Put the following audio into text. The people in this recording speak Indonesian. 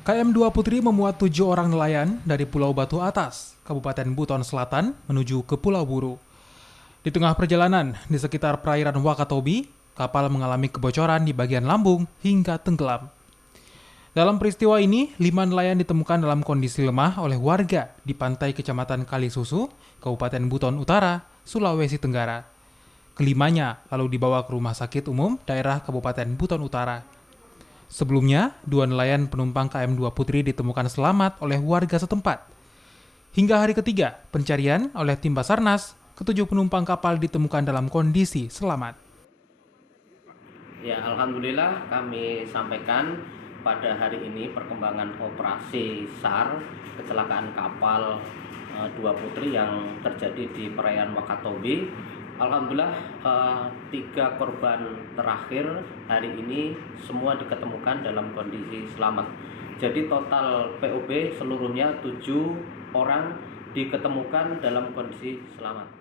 KM2 Putri memuat 7 orang nelayan dari Pulau Batu Atas, Kabupaten Buton Selatan, menuju ke Pulau Buru. Di tengah perjalanan, di sekitar perairan Wakatobi, kapal mengalami kebocoran di bagian lambung hingga tenggelam. Dalam peristiwa ini, 5 nelayan ditemukan dalam kondisi lemah oleh warga di pantai Kecamatan Kalisusu, Kabupaten Buton Utara, Sulawesi Tenggara. Kelimanya lalu dibawa ke Rumah Sakit Umum Daerah Kabupaten Buton Utara. Sebelumnya, 2 nelayan penumpang KM2 Putri ditemukan selamat oleh warga setempat. Hingga hari ketiga pencarian oleh tim Basarnas, ketujuh penumpang kapal ditemukan dalam kondisi selamat. Ya, alhamdulillah kami sampaikan pada hari ini perkembangan operasi SAR kecelakaan kapal 2 Putri yang terjadi di perairan Wakatobi. Alhamdulillah 3 korban terakhir hari ini semua diketemukan dalam kondisi selamat. Jadi total POB seluruhnya 7 orang diketemukan dalam kondisi selamat.